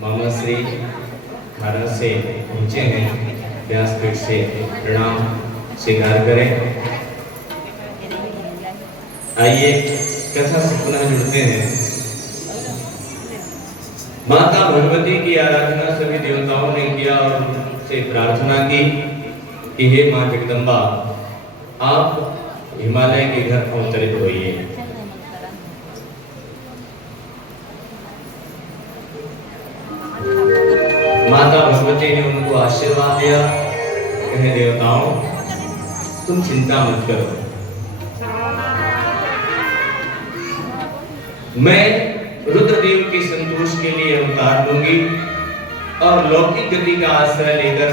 मामा श्री भारत से पहुँचे हैं, व्यासपीठ से प्रणाम स्वीकार करें। आइए कथा से पुनः जुड़ते हैं। माता भगवती की आराधना सभी देवताओं ने किया और से प्रार्थना की कि हे माँ जगदम्बा, आप हिमालय के घर अवतरित होइए। माता भगवती ने उनको आशीर्वाद दिया, कहे देवताओं तुम चिंता मत करो, मैं रुद्रदेव के संतोष के लिए अवतार लूंगी और लौकिक गति का आश्रय लेकर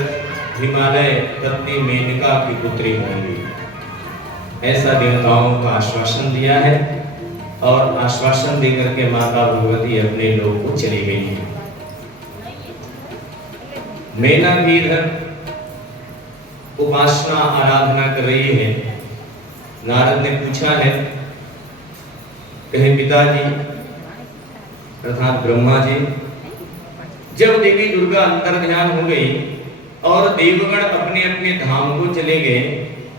हिमालय पत्नी मेनका की पुत्री होंगी। ऐसा देवताओं का आश्वासन दिया है और आश्वासन देकर के माता भगवती अपने लोक को चली गई है। मेना भी इधर उपासना आराधना कर रही है। नारद ने पूछा है, कहे पिताजी अर्थात ब्रह्मा जी, जब देवी दुर्गा अंतर ध्यान हो गई और देवगण अपने अपने धाम को चले गए,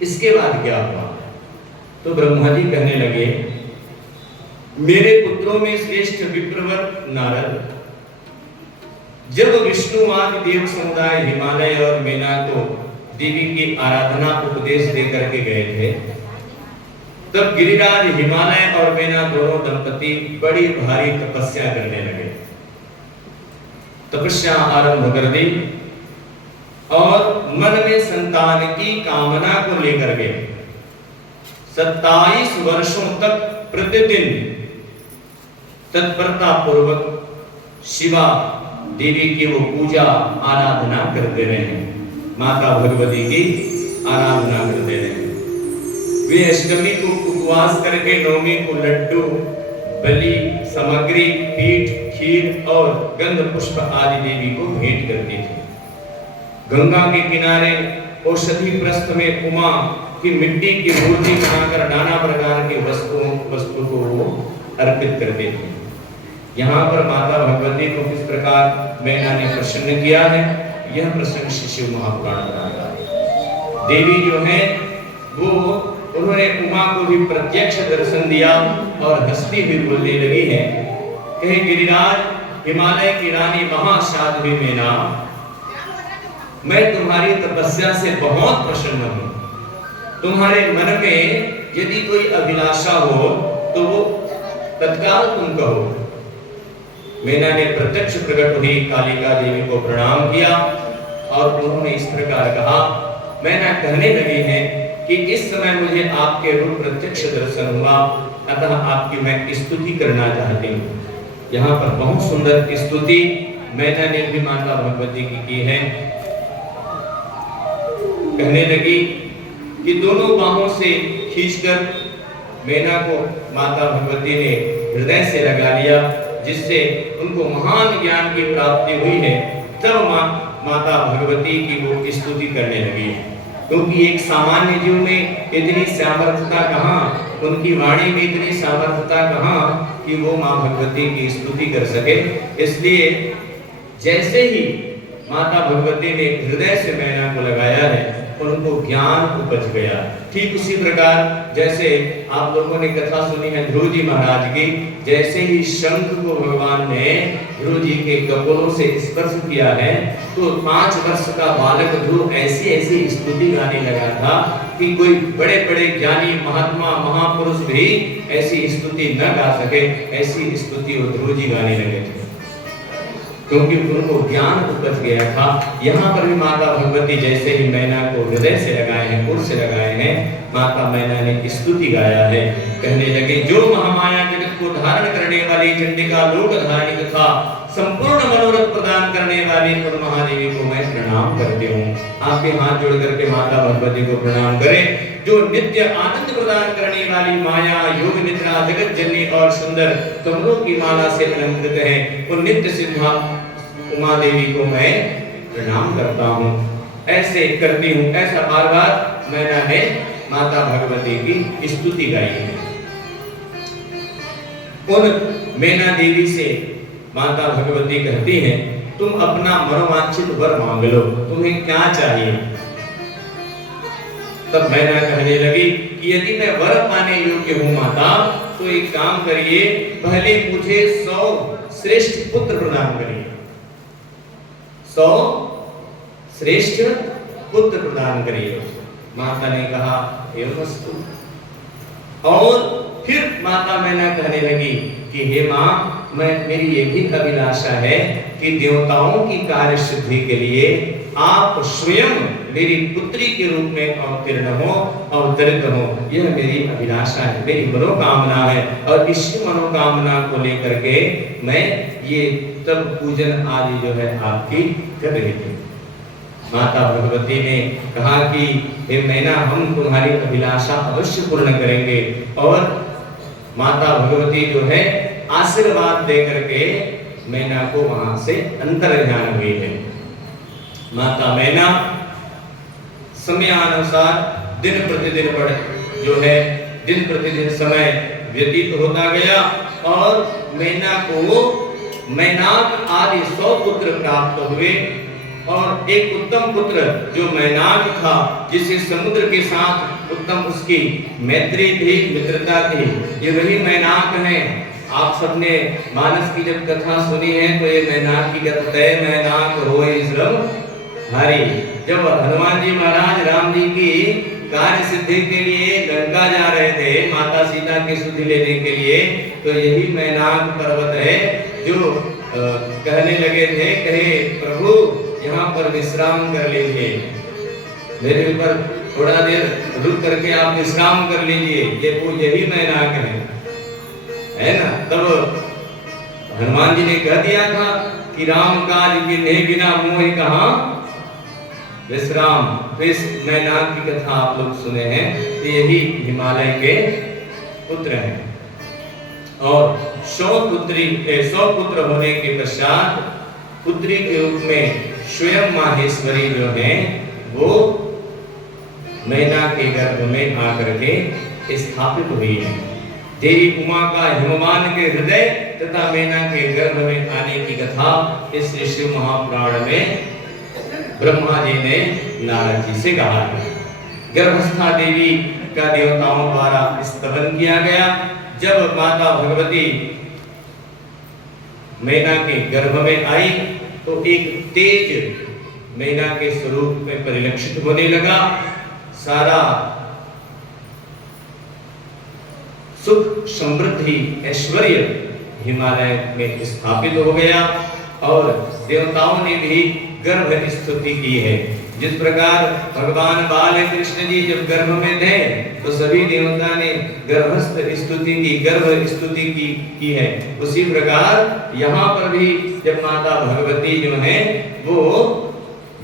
इसके बाद क्या हुआ? तो ब्रह्मा जी कहने लगे, मेरे पुत्रों में श्रेष्ठ विप्रवर नारद, जब विष्णुवाद देव समुदाय हिमालय और मेना को देवी की आराधना उपदेश देकर के गए थे, तब गिरिराज हिमालय और मेना दोनों दंपति बड़ी भारी तपस्या करने लगे। तपस्या आरंभ कर दी और मन में संतान की कामना को लेकर के 27 वर्षों तक प्रतिदिन तत्परता पूर्वक शिवा देवी की वो पूजा आराधना करते रहे, माता भगवती की आराधना करते रहे। वे अष्टमी को उपवास करके नवमी को लड्डू, बलि सामग्री, पीठ, खीर और गंध पुष्प आदि देवी को भेंट करती थी। गंगा के किनारे औषधि प्रस्थ में उमा की मिट्टी की मूर्ति बनाकर नाना प्रकार के वस्तु को वो अर्पित करते थे। यहाँ पर माता भगवती को किस प्रकार मैना ने प्रसन्न किया है, यह प्रसंग शिव महापुराण बताता है। देवी जो है वो उन्होंने उमा को भी प्रत्यक्ष दर्शन दिया और हंसती हुई बोलने लगी है, कहे गिरिराज हिमालय की रानी महासाध्वी मेना, मैं तुम्हारी तपस्या से बहुत प्रसन्न हूँ। तुम्हारे मन में यदि कोई अभिलाषा हो तो वो तत्काल तुम कहो। मेना ने प्रत्यक्ष प्रकट हुई कालिका देवी को प्रणाम किया और उन्होंने इस प्रकार कहा, मेना कहने लगी है कि इस समय मुझे आपके रूप प्रत्यक्ष दर्शन हुआ, अतः आपकी मैं स्तुति करना चाहती हूँ। यहाँ पर बहुत सुंदर स्तुति मेना ने भी माता भगवती की है। कहने लगी कि दोनों बाहों से खींचकर मेना को माता भगवती ने हृदय से लगा लिया, जिससे उनको महान ज्ञान की प्राप्ति हुई है। तब माता भगवती की वो स्तुति करने लगी, क्योंकि एक सामान्य जीव में इतनी सामर्थ्यता कहाँ, उनकी वाणी में इतनी सामर्थ्यता कहाँ कि वो माँ भगवती की स्तुति कर सके। इसलिए जैसे ही माता भगवती ने हृदय से मैना को लगाया है, उनको ज्ञान उपज गया। ठीक उसी प्रकार जैसे आप लोगों ने कथा सुनी है ध्रुव जी महाराज की, जैसे ही शंख को भगवान ने ध्रुव जी के कपोलों से स्पर्श किया है, तो 5 वर्ष का बालक ध्रुव ऐसी ऐसी स्तुति गाने लगा था कि कोई बड़े बड़े ज्ञानी महात्मा महापुरुष भी ऐसी स्तुति न गा सके। ऐसी स्तुति वो ध्रुव जी गाने लगे थे, क्योंकि उनको ज्ञान उपज गया था। यहाँ पर भी माता भगवती जैसे ही मैना को हृदय से लगाए हैं, पुर से लगाए हैं, माता मैना ने स्तुति गाया है। कहने लगे, जो महामाया जगत को धारण करने वाली चंडिका लोक धारिणी तथा संपूर्ण मनोरथ प्रदान करने वाली उन महादेवी को मैं प्रणाम करती हूँ। आपके हाथ जोड़ करके माता भगवती को प्रणाम करें। जो नित्य आनंद प्रदान करने वाली माया, योग निद्रा, जगत जननी और सुंदर कमलों की माला से अलंकृत है, उन नित्य सिद्धा उमा देवी को मैं प्रणाम करता हूँ, ऐसे करती हूँ। ऐसा बार बार मैना ने माता भगवती की स्तुति गाई है। उन मैना देवी से माता भगवती कहती हैं तुम अपना मनोवांछित वर मांग लो, तुम्हें क्या चाहिए। तब मैना कहने लगी कि यदि मैं वर पाने योग्य हूँ माता, तो एक काम करिए, पहले मुझे 100 श्रेष्ठ पुत्र प्रदान करिए, 100 श्रेष्ठ पुत्र प्रदान करिए। माता ने कहा एवमस्तु। और फिर माता मैना कहने लगी कि हे माँ, मेरी ये भी अभिलाषा है कि देवताओं की कार्य सिद्धि के लिए आप स्वयं मेरी पुत्री के रूप में अवतीर्ण हो, अवतरित हो। यह मेरी अभिलाषा है, मेरी मनोकामना है। और इसी मनोकामना को लेकर के मैं ये तब पूजन आदि जो है आपकी कर रही थी। माता भगवती ने कहा कि हे मैना, हम तुम्हारी अभिलाषा अवश्य पूर्ण करेंगे। और माता भगवती जो है आशीर्वाद दे करके मैना को वहां से अंतर्ध्यान हुई है। माता मैना समयानुसार दिन प्रतिदिन जो है दिन प्रतिदिन समय व्यतीत होता गया और मैना को मैनाक आदि 100 पुत्र प्राप्त हुए। और एक उत्तम पुत्र जो मैनाक था, जिसे समुद्र के साथ उत्तम उसकी मैत्री थी, मित्रता थी, ये वही मैनाक है। आप सबने मानस की जब कथा सुनी है तो ये मैनाक की कथा, तय मैनाक होए श्रम हरि। जब हनुमान जी महाराज राम जी की कार्य सिद्धि के लिए लंका जा रहे थे, माता सीता की सुधि लेने के लिए, तो यही मैनाक पर्वत है जो कहने लगे थे, कहे प्रभु यहाँ पर विश्राम कर लीजिए, मेरे ऊपर थोड़ा देर रुक करके आप विश्राम कर लीजिए, ये वो यही मैनाक है ना। तब हनुमान जी ने कह दिया था कि राम काज किन्हे बिना मोहि कहाँ विश्राम। तो इस मैनाक की कथा आप लोग सुने हैं, तो यही हिमालय के पुत्र हैं। और 100 पुत्र होने के पश्चात पुत्री के रूप में स्वयं माहेश्वरी जो है वो मैना के गर्भ में आकर के स्थापित हुई है। देवी उमा का हिमवान के हृदय तथा मैना के गर्भ में आने की कथा इस शिव महापुराण में ब्रह्मा जी ने नारद जी से कहा है। गर्भस्था देवी का देवताओं द्वारा स्तवन किया गया। जब माता भगवती मैना के गर्भ में आई तो एक तेज मैना के स्वरूप में परिलक्षित होने लगा। सारा सुख समृद्धि ऐश्वर्य हिमालय में स्थापित हो गया और देवताओं ने भी गर्भ स्तुति की है। जिस प्रकार भगवान बाल कृष्ण जी जब गर्भ में थे तो सभी देवता ने गर्भस्थ स्तुति की, गर्भ स्तुति की है। उसी प्रकार यहाँ पर भी जब माता भगवती जो है वो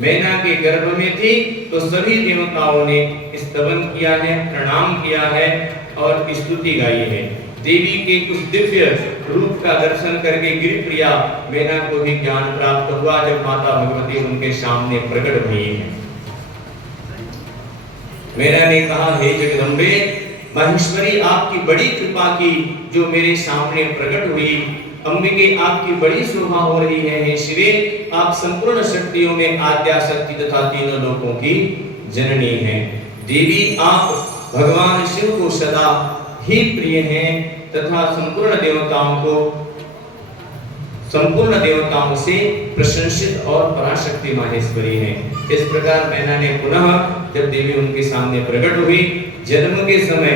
मैना के गर्भ में थी तो सभी देवताओं ने स्तवन किया है, प्रणाम किया है और स्तुति गाई है। देवी के कुछ दिव्य रूप का दर्शन करके गिरिप्रिया मैना को भी ज्ञान प्राप्त हुआ जब माता भगवती उनके सामने प्रकट हुई है। मैना ने कहा, हे जगदम्बे महेश्वरी, आपकी बड़ी कृपा की जो मेरे सामने प्रकट हुई। अंबिके, आपकी बड़ी शोभा हो रही है। हे शिवे, आप संपूर्ण शक्तियों में आद्या शक्ति तथा तीनों लोकों की जननी हैं। देवी, आप भगवान शिव को सदा ही प्रिय हैं तथा संपूर्ण देवताओं से प्रशंसित और पराशक्ति माहेश्वरी हैं। इस प्रकार मैना ने पुनः जब देवी उनके सामने प्रकट हुई, जन्म के समय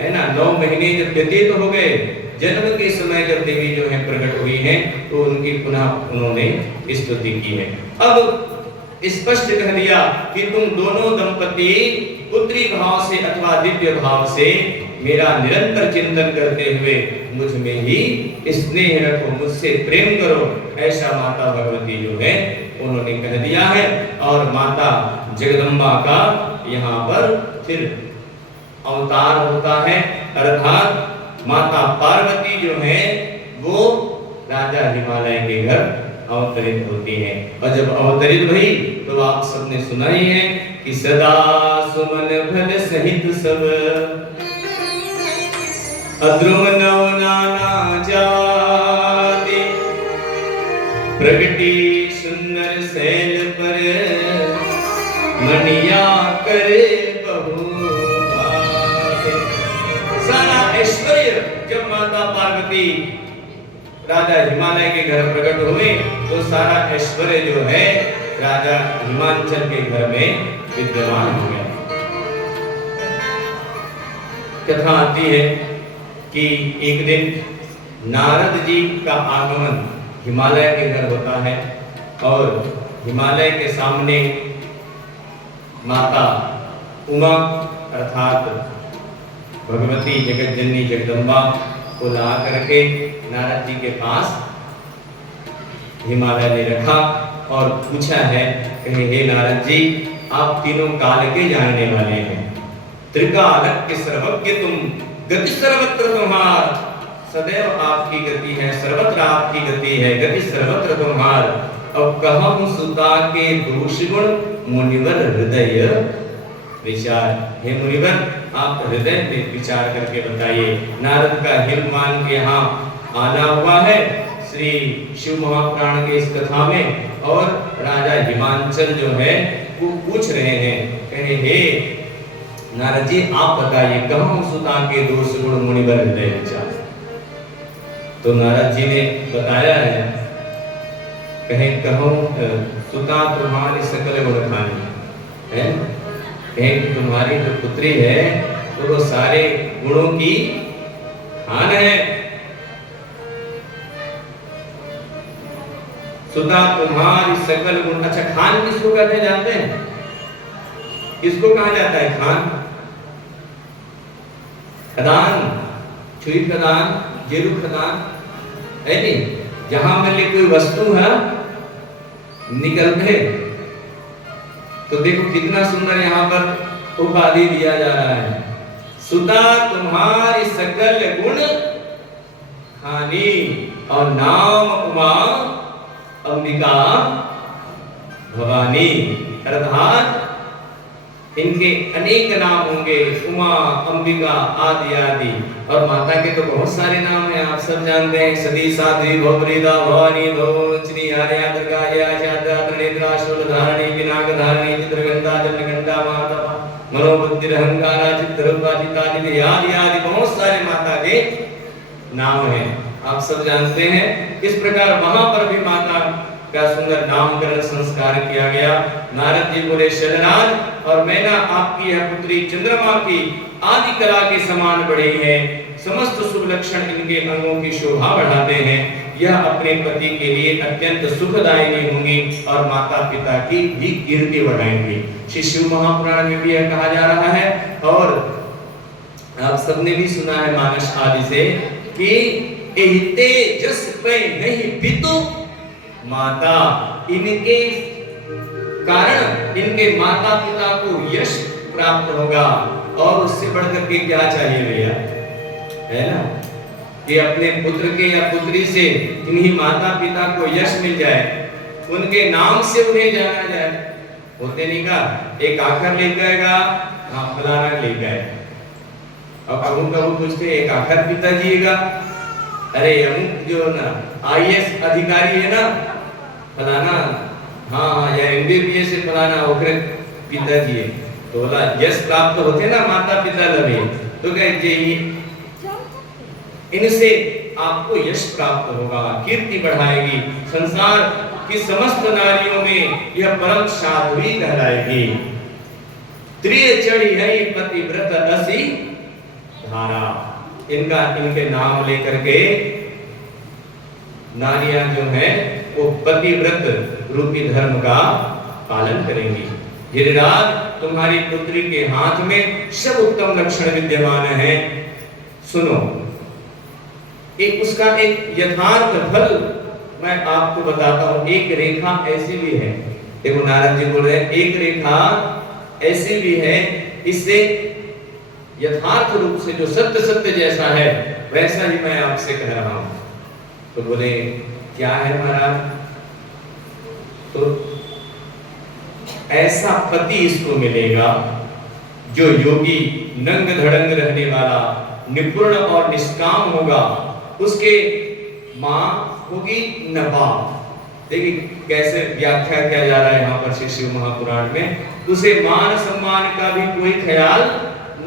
है ना 9 महीने जब व्यतीत हो गए, जन्म के समय जब देवी जो है प्रकट हुई है तो उनकी पुनः उन्होंने स्तुति की है। अब स्पष्ट कह दिया कि तुम दोनों दंपति पुत्री भाव से अथवा दिव्य भाव से मेरा निरंतर चिंतन करते हुए मुझ में ही स्नेह रखो, मुझसे प्रेम करो, ऐसा माता भगवती जो है उन्होंने कह दिया है। और माता जगदम्बा का यहाँ पर फिर अवतार होता है, अर्थात माता पार्वती जो है वो राजा हिमालय के घर अवतरित होती है। और जब अवतरित हुई तो आप सबने सुना ही है कि सदा सुमन भल सहित सब अद्रुम नव नाना जाति प्रगटी सुंदर शैल पर मनिया करे बहु भाग। सारा ऐश्वर्य जब माता पार्वती राजा हिमालय के घर प्रकट हुए तो सारा ऐश्वर्य जो है राजा हिमांचल के घर में विद्यमान हो गया। कथा आती है कि एक दिन नारद जी का आगमन हिमालय के घर होता है और हिमालय के सामने माता उमा अर्थात भगवती जगत जननी जगदम्बा को ला करके नारद जी के पास हिमालय ने रखा और पूछा है कहे हे नारद जी आप तीनों काल के जानने वाले हैं, त्रिकालज्ञ सर्वज्ञ तुम, गति सर्वत्र तुम्हार, सदैव आपकी गति है, सर्वत्र आपकी गति है, गति सर्वत्र तुम्हार। अब कहूं सुता के दोष गुण मुनिवर हृदय विचार। हे मुनिवर आप हृदय में विचार करके बताइए। नारद का हिमवान के यहाँ आना हुआ है श्री शिव महापुराण के इस कथा में और राजा हिमांचल जो है वो पूछ रहे हैं कहे हे नारद जी आप बताइए कहूं सुता के दोष गुण मुनिवर हृदय विचार। तो नारद जी ने बताया है कहे कहूं सुता तुम्हारी सकल गुण खानी है, कहे तुम्हारी जो पुत्री है तो वो सारे गुणों की खान है। सुता तुम्हारी सकल गुण। अच्छा खान किसको कहते हैं जानते हैं? किसको कहा जाता है खान? खदान, छुई खदान, जेरू खदान है नहीं, जहां मिले कोई वस्तु है निकलते। तो देखो कितना सुंदर यहाँ पर उपाधि दिया जा रहा है, सुता तुम्हारी सकल गुण खानी और नाम उमा अंबिका भवानी। अर्थात इनके अनेक नाम होंगे, उमा अंबिका आदि आदि। और माता के तो बहुत सारे नाम हैं, आप सब जानते हैं, सती साध्वी भवरीदा भवानी भवचनी आर्या दुर्गा या शारदा त्रिनेत्रा शूलधारणी पिनाकधारणी चित्रगंधा जलगंधा माता मनोबुद्धि अहंकारा चित्ररूपा चितादिति आदि आदि बहुत सारे माता के नाम हैं, आप सब जानते हैं। इस प्रकार वहां पर भी माता का सुंदर नामकरण संस्कार किया गया। नारद जी बोले शरणार्थ और मैना आपकी यह पुत्री चंद्रमा की आदि कला के समान बढ़ी है, समस्त शुभ लक्षण इनके अंगों की शोभा बढ़ाते हैं, यह अपने पति के लिए अत्यंत सुखदायिनी होंगी और माता पिता की भी कीर्ति बढ़ाएंगी। श्री शिव महापुराण में भी यह कहा जा रहा है और आप सबने भी सुना है मानस आदि से कि एहिते जस पे नहीं पितु माता, इनके कारण इनके माता पिता को यश प्राप्त होगा और उससे बढ़कर के क्या चाहिए भैया, है ना, कि अपने पुत्र के या पुत्री से इन्हीं माता पिता को यश मिल जाए, उनके नाम से उन्हें जाना जाए। होते नहीं का एक आखर ले गएगा, हाँ फलाना ले गए, और कबू कबू पूछते एक आखर पिताजी का, अरे अमुक जो ना आईएएस अधिकारी है ना फलाना, हाँ हाँ या एमबीबीएस से फलाना होकर पिताजी है, तो बोला यश प्राप्त होते ना माता पिता लगे, तो कहे इनसे आपको यश प्राप्त होगा, कीर्ति बढ़ाएगी, संसार की समस्त नारियों में यह परम साध्वी कहलाएगी। त्रिय चढ़ी है पतिव्रत असी धारा, इनका इनके नाम लेकर के नारियां जो हैं वो पतिव्रत रूपी धर्म का पालन करेंगी। गिरिराज तुम्हारी पुत्री के हाथ में सब उत्तम लक्षण विद्यमान है। सुनो, एक उसका एक यथार्थ फल मैं आपको बताता हूं। एक रेखा ऐसी भी है, देखो नारद जी बोल रहे हैं एक रेखा ऐसी भी है, इससे यथार्थ रूप से जो सत्य सत्य जैसा है वैसा ही मैं आपसे कह रहा हूं। तो बोले क्या है महाराज? तो ऐसा पति इसको मिलेगा जो योगी नंग धड़ंग रहने वाला, निपुण और निष्काम होगा। उसके मां होगी नवाब, देखिए कैसे व्याख्या किया जा रहा है यहाँ पर श्री शिव महापुराण में, उसे मान सम्मान का भी कोई ख्याल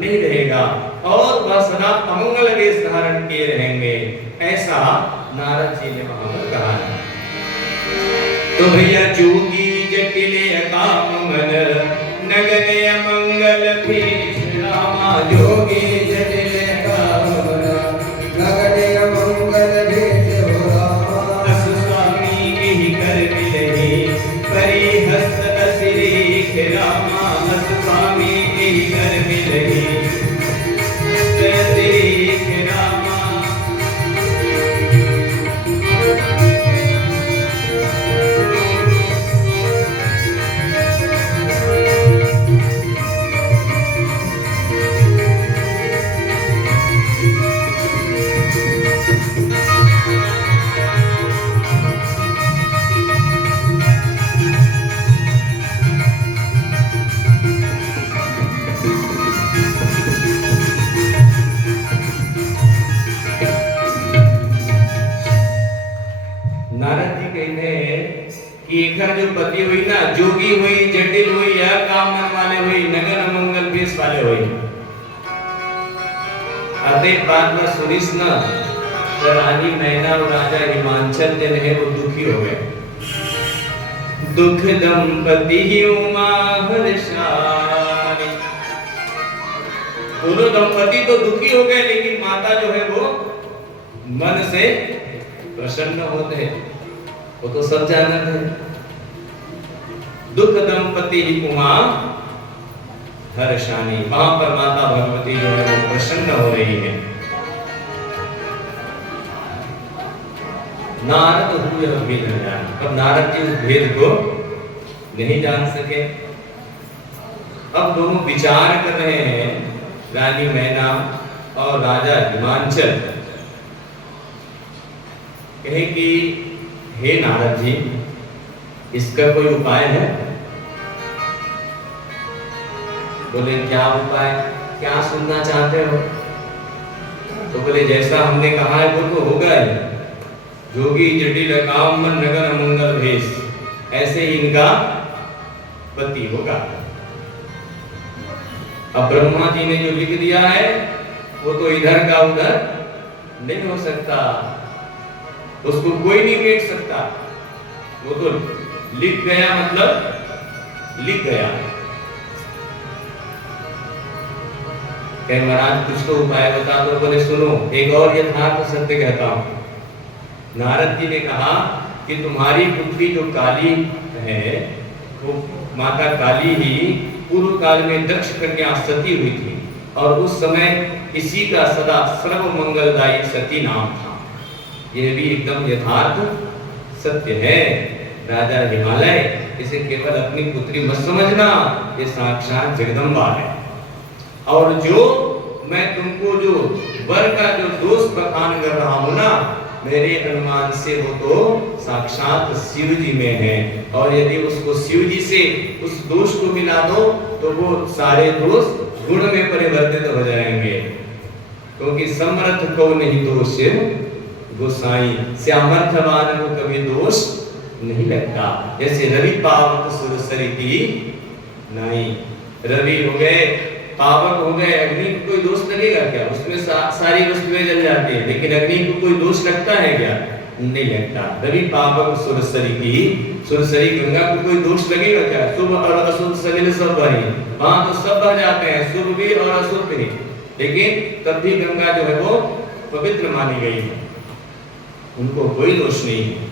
नहीं रहेगा और वह सदा अमंगल वेश धारण किए रहेंगे, ऐसा नारद जी ने वहां पर कहा है। तो भैया जोगी जटिल अकाम मन नगन अमंगल भेष रामा, जोगी जटिल अकाम मन नगन अमंगल भेष रामा, अस स्वामी ही कर मिलहि परि हस्त असिरेख रामा, अस स्वामी ही कर मिलहि असिरेख रामा। नारद जी कहते हैं कि एकर जो पति हुई ना, जोगी हुई, जटिल हुई, या काम मन वाले हुई, नगर अमंगल भेष वाले हुई, अतः बात में सुनिस न तो रानी मैना और राजा हिमांचल जन है वो दुखी हो गए। दुख दंपति उमा हर्षानी, दोनों दंपति तो दुखी हो गए, लेकिन माता जो है वो मन से प्रसन्न होते हैं, वो तो सब जानते हैं। दुख दंपति उमा हर्षानी, वहां पर माता भगवती जो है वो प्रसन्न हो रही है। नारद हुए भेद न जान, अब नारद जी उस भेद को नहीं जान सके। अब दोनों विचार कर रहे हैं, रानी मैना और राजा हिमांचल, कहे कि हे नारद जी, इसका कोई उपाय है? बोले क्या उपाय, क्या सुनना चाहते हो? तो बोले जैसा हमने कहा है वो तो होगा ही, जोगी जटिल काम मन नगर अमंगल भेष, ऐसे ही इनका पति होगा। अब ब्रह्मा जी ने जो लिख दिया है वो तो इधर का उधर नहीं हो सकता, उसको कोई नहीं मिट सकता, वो तो लिख गया मतलब लिख गया। कहे महाराज कुछ तो उपाय बता दो। बोले सुनो, एक और यथार्थ सत्य कहता हूं। नारद जी ने कहा कि तुम्हारी पुत्री जो काली है वो माता काली ही पूर्व काल में दक्ष कन्या सती हुई थी, और उस समय इसी का सदा सर्व मंगलदायी सती नाम था। यह भी एकदम यथार्थ सत्य है। राजा हिमालय इसे केवल अपनी पुत्री मत समझना, ये साक्षात जगदम्बा है। और जो मैं तुमको जो वर का जो दोष बखान कर रहा हूं ना, मेरे अनुमान से वो तो साक्षात शिव जी में है, और यदि उसको शिव जी से उस दोष को मिला दो तो वो सारे दोष गुण में परिवर्तित हो जाएंगे, क्योंकि समर्थ को नहीं दोष गोसाई, श्यामर्थवान को कभी दोष नहीं लगता। जैसे रवि पावक सुरसरी की नहीं, रवि हो गए, पावक हो गए, अग्नि को कोई दोष लगेगा क्या? उसमें सारी वस्तुएं जल जाती है, लेकिन अग्नि को कोई दोष लगता है क्या? नहीं लगता। रवि पावक सुरसरी की, सुरसरी गंगा को कोई दोष लगेगा क्या? शुभ और अशुभ सलिल सब बही, वहां तो सब बह जाते हैं, शुभ भी और अशुभ भी, लेकिन तब भी गंगा जो है वो पवित्र मानी गई है, उनको कोई दोष नहीं है।